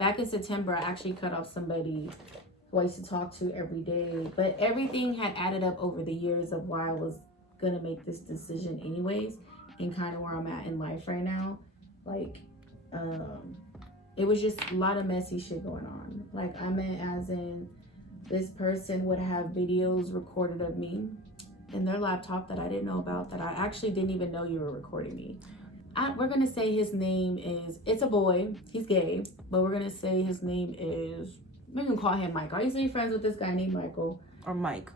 back in September, I actually cut off somebody who I used to talk to every day. But everything had added up over the years of why I was going to make this decision anyways, and kind of where I'm at in life right now. Like, it was just a lot of messy shit going on. Like, I meant as in this person would have videos recorded of me in their laptop that I didn't know about, that I actually didn't even know you were recording me. We're going to say his name is, it's a boy, he's gay, but we're going to say his name is, we can call him Mike. I used to be friends with this guy named Michael. Or Mike.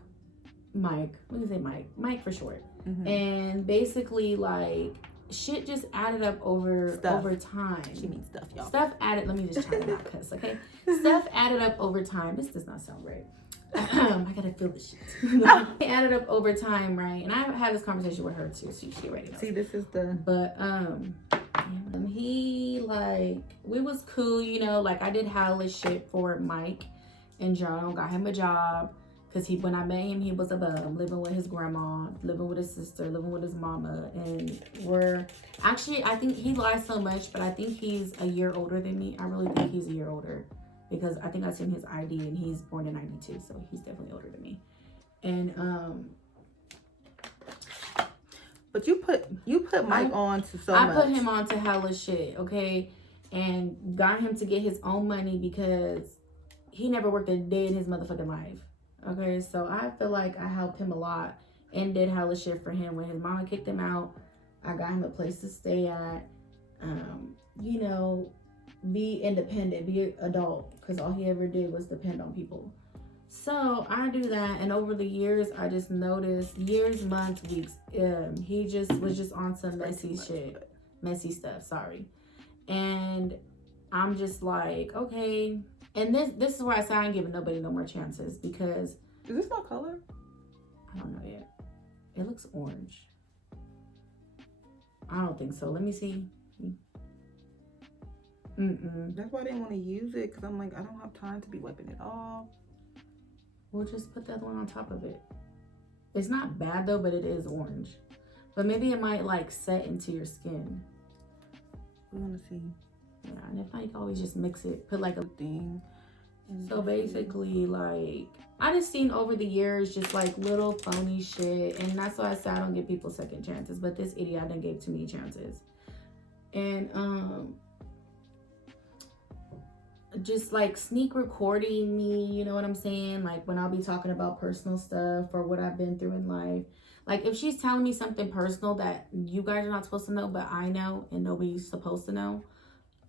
Mike. We can say Mike. Mike for short. Mm-hmm. And basically, like, shit just added up over time. She means stuff, y'all. Stuff added, let me just try to not cuss, okay? Stuff added up over time. This does not sound right. I gotta feel the shit. It added up over time, right? And I had this conversation with her too, so she already knows. See, this is the... But, he, like, we was cool, you know, like, I did hellish shit for Mike in general, got him a job, because when I met him, he was a bum, living with his grandma, living with his sister, living with his mama, and I think he lies so much, but I think he's a year older than me. I really think he's a year older, because I think I seen his ID, and he's born in 92, so he's definitely older than me. And, but you put Mike on to so much. I put him on to hella shit, okay? And got him to get his own money because he never worked a day in his motherfucking life. Okay, so I feel like I helped him a lot and did hella shit for him. When his mama kicked him out, I got him a place to stay at. You know, be independent, be an adult, because all he ever did was depend on people. So I do that, and over the years, I just noticed, years, months, weeks, he just was just on some messy shit, messy stuff, sorry. And I'm just like, okay. And this is where I say I ain't giving nobody no more chances, because... Is this my color? I don't know yet. It looks orange. I don't think so. Let me see. That's why I didn't want to use it, because I'm like, I don't have time to be wiping it off. We'll just put the other one on top of it. It's not bad though, but it is orange. But maybe it might like set into your skin. We want to see. Yeah, and if not, you can always just mix it. Put like a thing. So basically, like, I just seen over the years just like little phony shit. And that's why I say I don't give people second chances. But this idiot, I done gave too many chances. And, just like sneak recording me, you know what I'm saying? Like when I'll be talking about personal stuff or what I've been through in life. Like if she's telling me something personal that you guys are not supposed to know, but I know and nobody's supposed to know,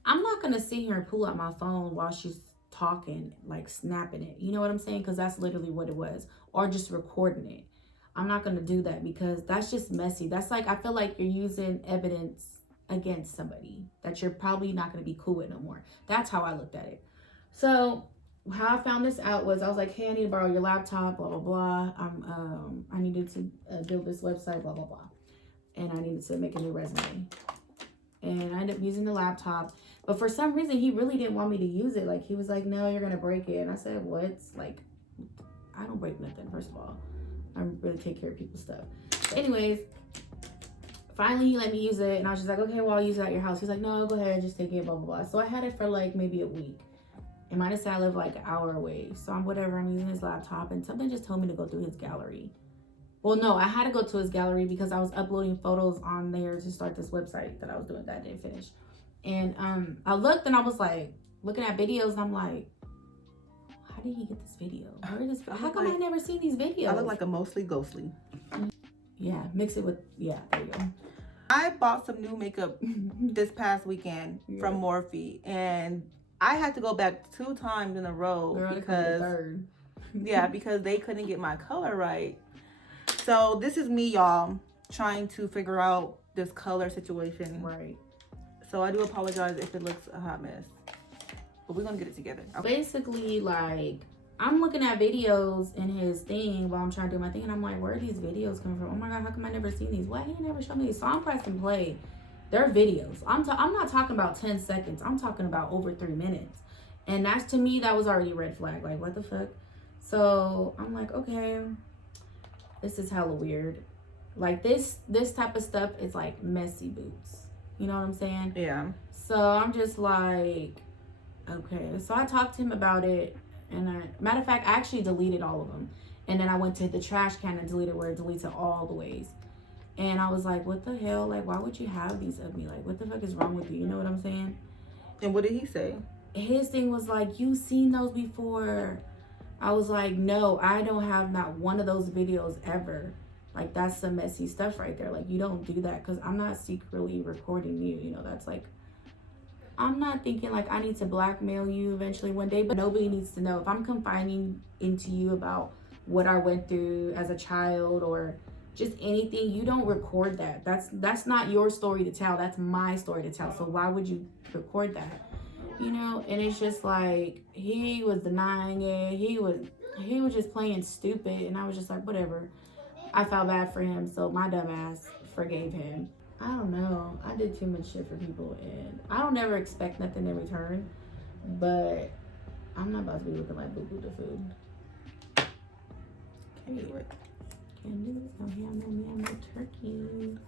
I'm not going to sit here and pull out my phone while she's talking, like snapping it. You know what I'm saying? Because that's literally what it was. Or just recording it. I'm not going to do that because that's just messy. That's like, I feel like you're using evidence against somebody that you're probably not going to be cool with no more. That's how I looked at it. So how I found this out was I was like, hey, I need to borrow your laptop, blah, blah, blah. I needed to build this website, blah, blah, blah. And I needed to make a new resume. And I ended up using the laptop. But for some reason, he really didn't want me to use it. Like, he was like, no, you're going to break it. And I said, what? Like, I don't break nothing, first of all. I really take care of people's stuff. But anyways, finally, he let me use it. And I was just like, okay, well, I'll use it at your house. He's like, no, go ahead. Just take it, blah, blah, blah. So I had it for like maybe a week. And might have said I live like an hour away. So I'm using his laptop. And something just told me to go through his gallery. Well, no, I had to go to his gallery because I was uploading photos on there to start this website that I was doing that I didn't finish. And I looked and I was like, looking at videos. And I'm like, how did he get this video? How come I never seen these videos? I look like a mostly ghostly. Yeah, mix it with, yeah, there you go. I bought some new makeup this past weekend from Morphe, and I had to go back 2 times in a row because they couldn't get my color right. So this is me, y'all, trying to figure out this color situation. Right. So I do apologize if it looks a hot mess, but we're gonna get it together. Okay. Basically, like, I'm looking at videos in his thing while I'm trying to do my thing, and I'm like, where are these videos coming from? Oh my God, how come I never seen these? Why he never showed me these? So I'm pressing play. They're videos. I'm not talking about 10 seconds. I'm talking about over 3 minutes. And that's, to me, that was already a red flag. Like, what the fuck? So I'm like, okay, this is hella weird. Like, this type of stuff is like messy boots. You know what I'm saying? Yeah. So I'm just like, Okay, so I talked to him about it, and matter of fact, I actually deleted all of them, and then I went to the trash can and deleted where it deletes it all the ways. And I was like, what the hell? Like, why would you have these of me? Like, what the fuck is wrong with you? You know what I'm saying? And what did he say? His thing was like, you seen those before. I was like, no, I don't have not one of those videos ever. Like, that's some messy stuff right there. Like, you don't do that, because I'm not secretly recording you. You know, that's like, I'm not thinking like I need to blackmail you eventually one day, but nobody needs to know. If I'm confiding into you about what I went through as a child or just anything, you don't record that. That's not your story to tell. That's my story to tell. So why would you record that? You know, and it's just like he was denying it. He was just playing stupid, and I was just like, whatever. I felt bad for him, so my dumb ass forgave him. I don't know. I did too much shit for people, and I don't ever expect nothing in return. But I'm not about to be looking like boo boo the food. Can't do it. Can't do it. No ham, no turkey.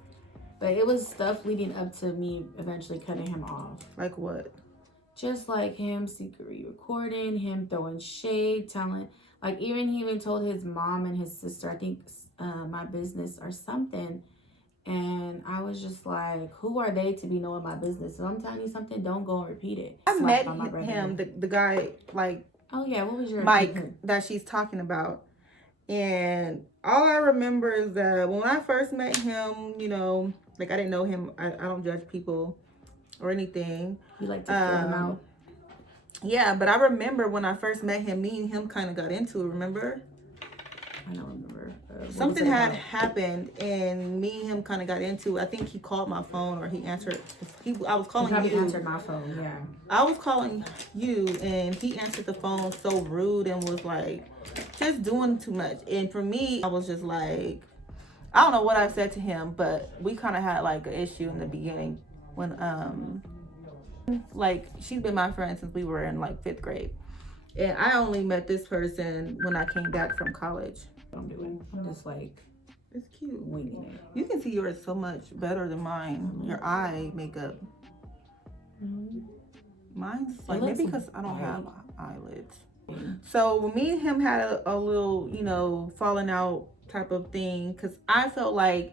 But it was stuff leading up to me eventually cutting him off. Like what? Just like him secretly recording, him throwing shade, telling, like, he even told his mom and his sister, I think, my business or something. And I was just like, who are they to be knowing my business? So I'm telling you something, don't go and repeat it. I met him, the guy, like, oh yeah, what was your Mike opinion? that she's talking about. And all I remember is that when I first met him, you know, like, I didn't know him. I don't judge people or anything. You like to fill him out? Yeah, but I remember when I first met him, me and him kind of got into it, remember? I don't remember. Something had happened, and me and him kind of got into it. I think he called my phone, or he answered. I was calling you. He answered my phone, yeah. I was calling you, and he answered the phone so rude and was like, just doing too much. And for me, I was just like, I don't know what I said to him, but we kind of had like an issue in the beginning when like, she's been my friend since we were in like 5th grade, and I only met this person when I came back from college. Don't do it. I'm just like, it's cute. Winging it. You can see yours so much better than mine. Mm-hmm. Your eye makeup. Mm-hmm. Mine's like, maybe because I don't have eyelids. Mm-hmm. So me and him had a little, you know, falling out type of thing, because I felt like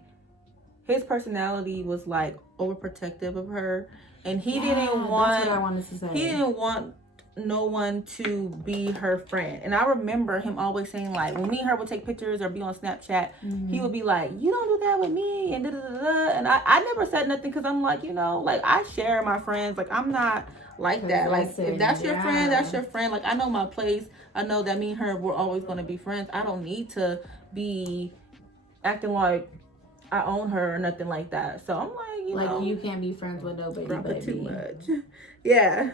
his personality was like overprotective of her, and he didn't want. That's what I wanted to say. He didn't want no one to be her friend. And I remember him always saying, like, when me and her would take pictures or be on Snapchat, he would be like, you don't do that with me, and da-da-da-da. And I never said nothing, because I'm like, you know, like, I share my friends. Like, I'm not like that. Like, if that's your friend, that's your friend. Like, I know my place. I know that me and her, we're always going to be friends. I don't need to be acting like I own her or nothing like that. So I'm like, you know, you can't be friends with nobody, baby. Too much. Yeah.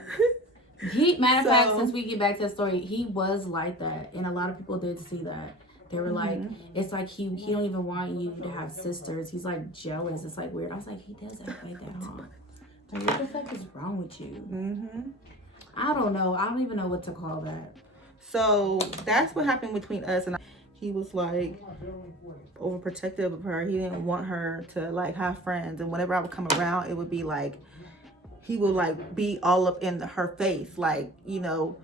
Matter of fact, since we get back to the story, he was like that, and a lot of people did see that. They were like, it's like he don't even want you to have sisters. He's like jealous. It's like weird. I was like, he does act like that, huh? Like, what the fuck is wrong with you? I don't know. I don't even know what to call that. So that's what happened between us, and he was like overprotective of her. He didn't want her to like have friends, and whenever I would come around, it would be like, he would like be all up in her face, like, you know,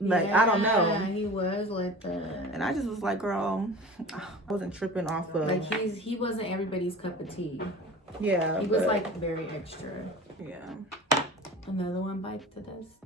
like, I don't know. He was like that. And I just was like, girl, I wasn't tripping off of. Like, he wasn't everybody's cup of tea. Yeah. He was like very extra. Yeah. Another one bites the dust.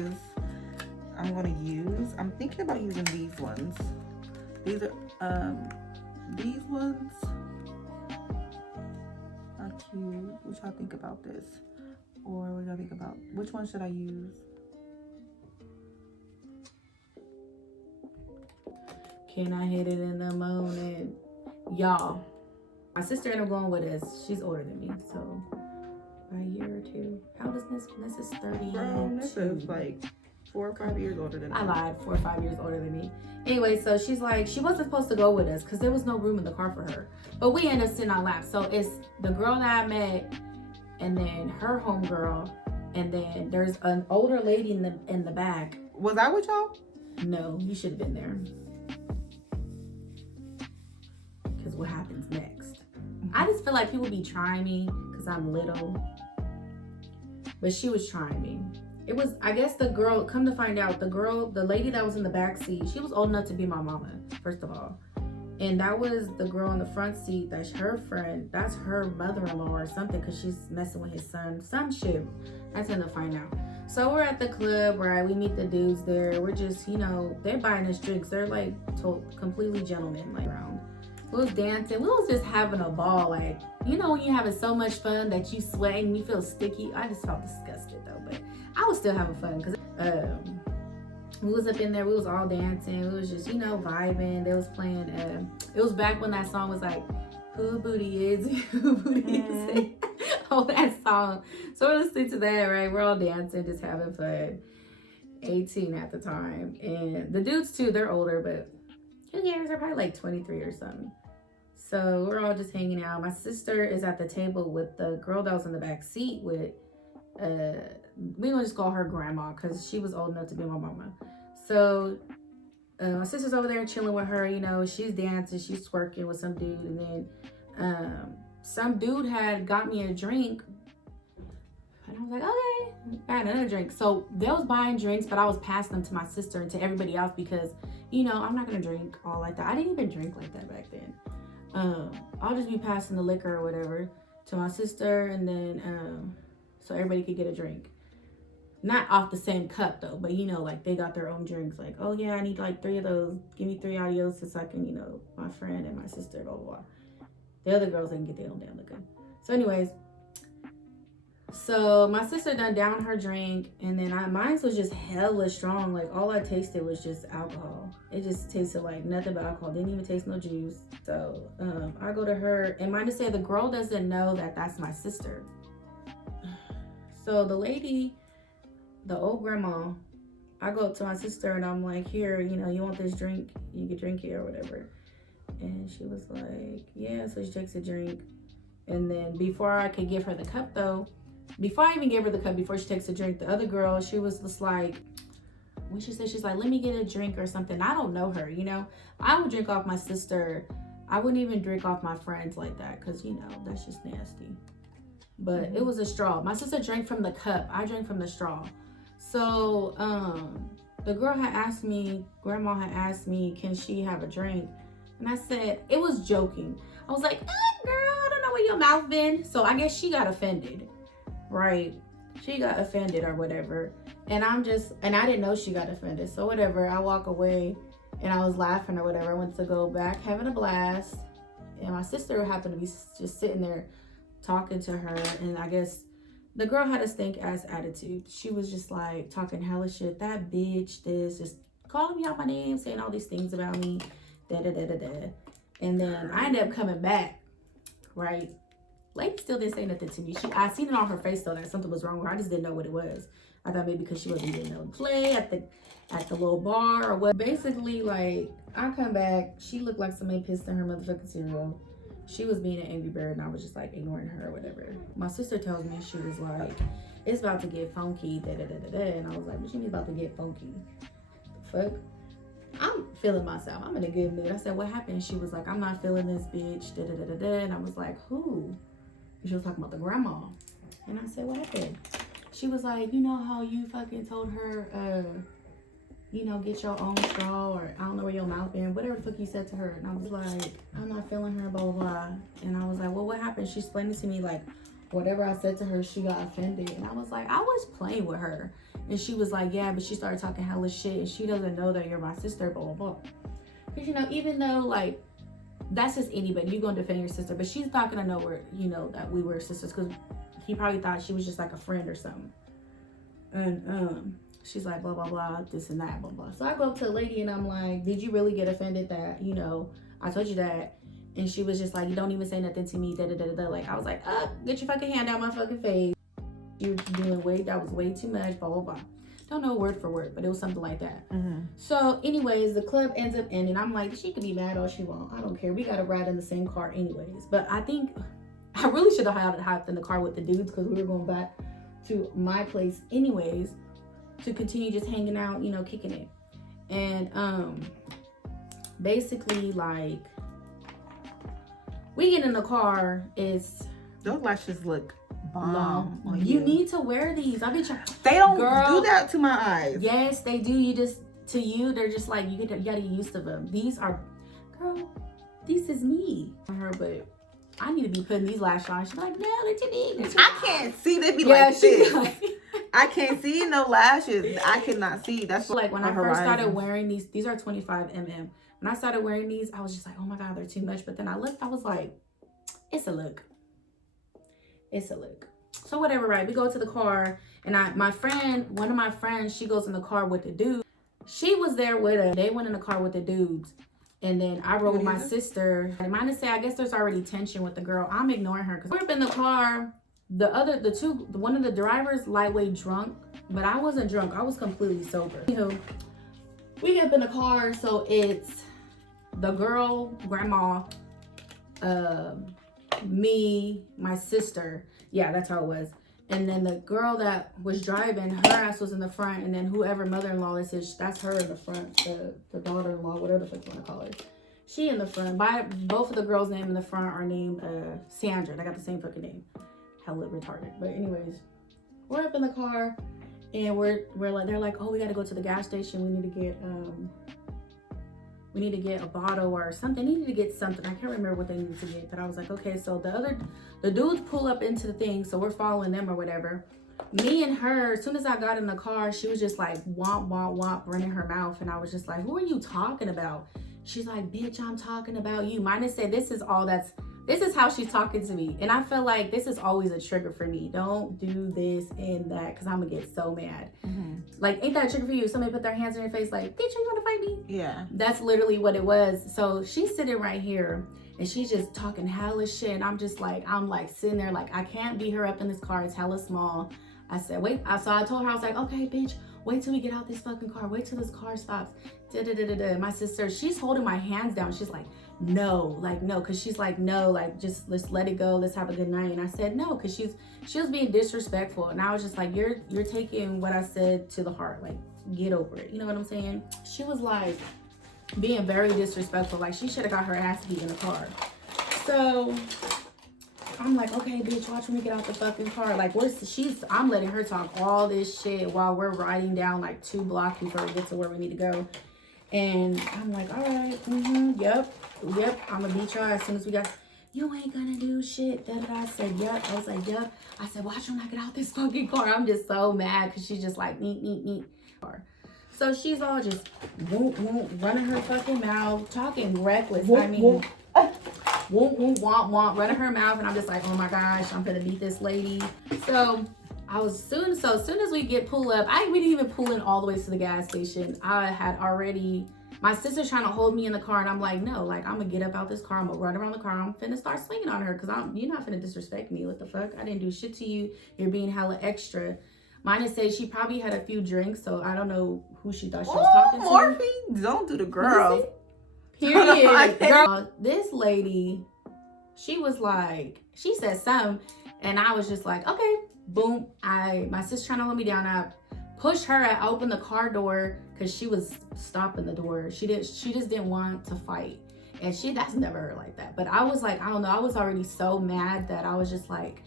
is I'm gonna use. I'm thinking about using these ones. These are these ones are cute. What y'all think about this? Or what y'all think about which one should I use? Can I hit it in the morning? Y'all, my sister ended up going with us. She's older than me, so by a year or two. How old is Ness? Ness is 30. Bro, Ness is like 4 or 5 years older than me. I lied, 4 or 5 years older than me. Anyway, so she's like, she wasn't supposed to go with us because there was no room in the car for her. But we ended up sitting on laps. So it's the girl that I met, and then her homegirl, and then there's an older lady in the back. Was I with y'all? No, you should have been there. Because what happens next? I just feel like people be trying me because I'm little. But she was trying me. It was, I guess the girl, come to find out, the lady that was in the back seat, she was old enough to be my mama, first of all. And that was the girl in the front seat, that's her friend, that's her mother-in-law or something, because she's messing with his son, some shit. I tend to find out. So we're at the club, right? We meet the dudes there. We're just, you know, they're buying us drinks. They're like completely gentlemen, like around. We was dancing. We was just having a ball. Like, you know, when you're having so much fun that you sweat and you feel sticky. I just felt disgusted though, but I was still having fun because we was up in there. We was all dancing. We was just, you know, vibing. They was playing. It was back when that song was like, "Who booty is it? Who booty is it?" Oh, that song. So we're listening to that, right? We're all dancing, just having fun. 18 at the time, and the dudes too. They're older, but who cares? They're probably like 23 or something. So we're all just hanging out. My sister is at the table with the girl that was in the back seat with, we gonna just call her grandma because she was old enough to be my mama. So my sister's over there chilling with her, you know, she's dancing, she's twerking with some dude. And then some dude had got me a drink. And I was like, okay, I got another drink. So they was buying drinks, but I was passing them to my sister and to everybody else because, you know, I'm not gonna drink all like that. I didn't even drink like that back then. I'll just be passing the liquor or whatever to my sister, and then so everybody could get a drink. Not off the same cup though, but you know, like they got their own drinks. Like, oh yeah, I need like 3 of those. Give me 3 adios so I can, you know, my friend and my sister, blah blah blah. The other girls didn't get their own damn liquor. So anyways, so my sister done down her drink, and then mine was just hella strong. Like all I tasted was just alcohol. It just tasted like nothing but alcohol. Didn't even taste no juice. So I go to her, and mind to say, the girl doesn't know that that's my sister. So the lady, the old grandma, I go up to my sister and I'm like, here, you know, you want this drink? You can drink it or whatever. And she was like, yeah. So she takes a drink, and then before I could give her the cup though, before I even gave her the cup, before she takes a drink, the other girl, she was just like, when she said, she's like, let me get a drink or something. I don't know her, you know. I would drink off my sister. I wouldn't even drink off my friends like that because, you know, that's just nasty. But it was a straw. My sister drank from the cup. I drank from the straw. So the girl had asked me, grandma had asked me, can she have a drink? And I said, it was joking. I was like, girl, I don't know where your mouth been. So I guess she got offended. Right, she got offended or whatever, and I didn't know she got offended, so whatever. I walk away and I was laughing or whatever. I went to go back having a blast, and my sister happened to be just sitting there talking to her, and I guess the girl had a stink ass attitude. She was just like talking hella shit, that bitch, this, just calling me out my name, saying all these things about me, da da da da da. And then I ended up coming back, right? Lady still didn't say nothing to me. I seen it on her face though that something was wrong with her. I just didn't know what it was. I thought maybe because she wasn't getting no play at the little bar or what. Basically, like, I come back, she looked like somebody pissed in her motherfucking cereal. She was being an angry bird, and I was just like ignoring her or whatever. My sister tells me, she was like, it's about to get funky, da da da da da. And I was like, what you mean about to get funky? The fuck? I'm feeling myself. I'm in a good mood. I said, what happened? She was like, I'm not feeling this bitch, da da da da da. And I was like, who? She was talking about the grandma. And I said, what happened? She was like, you know how you fucking told her, you know, get your own straw, or I don't know where your mouth been, whatever the fuck you said to her. And I was like, I'm not feeling her, blah, blah, blah. And I was like, well, what happened? She explained it to me, like, whatever I said to her, she got offended. And I was like, I was playing with her. And she was like, yeah, but she started talking hella shit, and she doesn't know that you're my sister, blah, blah, blah. Because, you know, even though, like, that's just anybody, you're going to defend your sister, but she's not going to know where, you know, that we were sisters, because he probably thought she was just like a friend or something. And she's like, blah, blah, blah, this and that, blah, blah. So I go up to the lady and I'm like, did you really get offended that, you know, I told you that? And she was just like, you don't even say nothing to me, da da da da. Like, I was like, get your fucking hand out my fucking face. You're doing that was way too much, blah, blah, blah. Don't know word for word, but it was something like that. So anyways, the club ends up ending. I'm like, she could be mad all she wants. I don't care. We got to ride in the same car anyways. But I think I really should have hopped in the car with the dudes, because we were going back to my place anyways to continue just hanging out, you know, kicking it. And basically, like, we get in the car, it's those lashes look bomb on you need to wear these. I've been trying. They don't do that to my eyes. Yes, they do. You just, to you, they're just like, you gotta get used to them. These are, girl, this is me. Her, but I need to be putting these lash on. She's like, no, they're too big. I can't see. They be like this. I can't see no lashes. I cannot see. That's like when I first started wearing these are 25mm. When I started wearing these, I was just like, oh my God, they're too much. But then I looked, I was like, it's a look. It's a look. So whatever, right? We go to the car, and one of my friends, she goes in the car with the dude. She was there with us. They went in the car with the dudes. And then I rode with my sister. And mine to say, I guess there's already tension with the girl. I'm ignoring her because we're up in the car. One of the drivers lightweight drunk, but I wasn't drunk. I was completely sober. Anywho, we get up in the car, so it's the girl, grandma, me, my sister. Yeah, that's how it was. And then the girl that was driving, her ass was in the front, and then whoever mother-in-law this is, that's her in the front, the daughter-in-law, whatever the fuck you want to call her. She in the front. Both of the girls' names in the front are named Sandra. They got the same fucking name. Hella retarded. But anyways, we're up in the car, and we're like, they're like, oh, we gotta go to the gas station. We need to get a bottle or something. They needed to get something. I can't remember what they needed to get, but I was like, okay. So the dudes pull up into the thing, so we're following them or whatever. Me and her, as soon as I got in the car, she was just like womp womp womp, running her mouth, and I was just like, who are you talking about? She's like, bitch, I'm talking about you. Mine said, this is how she's talking to me. And I feel like this is always a trigger for me. Don't do this and that, because I'm gonna get so mad. Like, ain't that a trigger for you? Somebody put their hands in your face like, bitch, you wanna fight me? Yeah. That's literally what it was. So she's sitting right here, and she's just talking hella shit. And I'm like sitting there like, I can't beat her up in this car. It's hella small. I said, wait. So I told her, I was like, okay, bitch, wait till we get out this fucking car. Wait till this car stops. My sister, she's holding my hands down. She's like, no, because she's like, no, like, just let's let it go. Let's have a good night. And I said no, because she was being disrespectful. And I was just like, you're taking what I said to the heart. Like, get over it. You know what I'm saying? She was like being very disrespectful. Like, she should have got her ass beat in the car. So I'm like, okay, bitch, watch when we get out the fucking car. Like, I'm letting her talk all this shit while we're riding down like 2 blocks before we get to where we need to go. And I'm like, all right, yep, I'm gonna beat y'all as soon as we got, you ain't gonna do shit. I said, yep. I was like, yep. I said, watch when I get out this fucking car. I'm just so mad because she's just like, neat. So she's all just running her fucking mouth, talking reckless. Womp, running her mouth, and I'm just like, oh my gosh, I'm gonna beat this lady. So as soon as we get pull up, we didn't even pull in all the way to the gas station. My sister's trying to hold me in the car, and I'm like, no, like, I'm gonna get up out this car, I'm gonna run around the car, I'm finna start swinging on her, because you're not finna disrespect me. What the fuck? I didn't do shit to you. You're being hella extra. Mine says she probably had a few drinks, so I don't know who she thought she was talking to. Morphine? Don't do the girl. Period. Girl, this lady, she was like, she said something, and I was just like, okay, boom. My sister trying to hold me down. I pushed her. I opened the car door because she was stopping the door. She just didn't want to fight, and that's never her like that. But I was like, I don't know. I was already so mad that I was just like,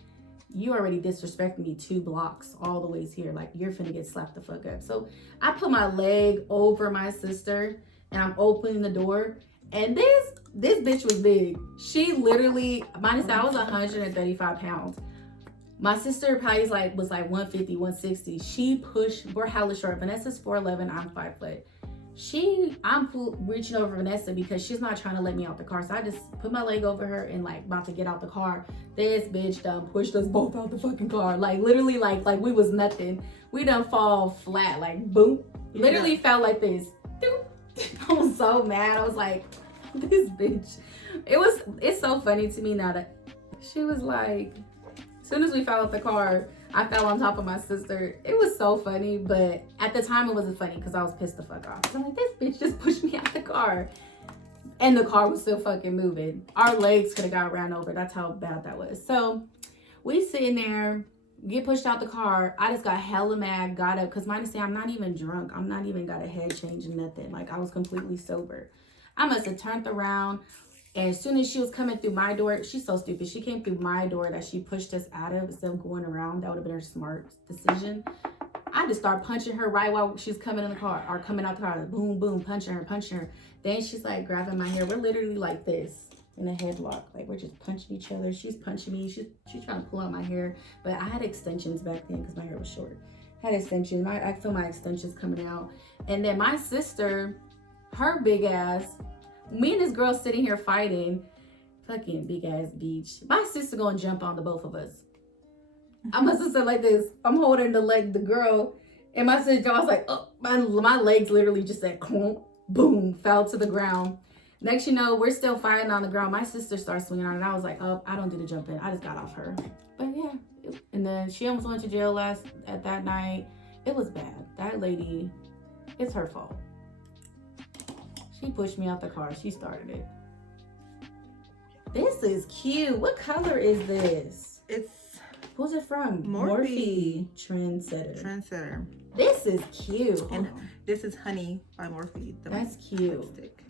you already disrespected me 2 blocks all the ways here. Like, you're finna get slapped the fuck up. So I put my leg over my sister, and I'm opening the door, and this bitch was big. She literally, I was 135 pounds. My sister probably was like 150, 160. She pushed, we're hella short. Vanessa's 4'11", I'm 5 foot. I'm reaching over Vanessa because she's not trying to let me out the car. So I just put my leg over her and like about to get out the car. This bitch done pushed us both out the fucking car. Like literally like we was nothing. We done fall flat, like boom. Literally felt like this. I was so mad. I was like, this bitch. It's so funny to me now that she was like, as soon as we fell out the car, I fell on top of my sister. It was so funny, but at the time it wasn't funny because I was pissed the fuck off. So I'm like, this bitch just pushed me out the car. And the car was still fucking moving. Our legs could have got ran over. That's how bad that was. So we sitting there, get pushed out the car. I just got hella mad, got up. Because mind you, I'm not even drunk. I'm not even got a head change and nothing. Like I was completely sober. I must have turned around. And as soon as she was coming through my door, she's so stupid. She came through my door that she pushed us out of instead of going around. That would have been her smart decision. I just started punching her right while she's coming in the car or coming out the car. Boom, boom, punching her. Then she's like grabbing my hair. We're literally like this in a headlock. Like we're just punching each other. She's punching me. She's trying to pull out my hair. But I had extensions back then because my hair was short. I had extensions. I feel my extensions coming out. And then my sister, her big ass, me and this girl sitting here fighting, fucking big ass beach. My sister gonna jump on the both of us. I must have said like this. I'm holding the girl, and my sister, I was like, oh, my legs literally just said, clunk, boom, fell to the ground. Next, you know, we're still fighting on the ground. My sister starts swinging on it. I was like, oh, I don't do the jumping. I just got off her. But yeah, and then she almost went to jail at that night. It was bad. That lady, it's her fault. She pushed me out the car. She started it. This is cute. What color is this? Who's it from? Morphe. Trendsetter. This is cute. And this is Honey by Morphe. That's cute. Lipstick.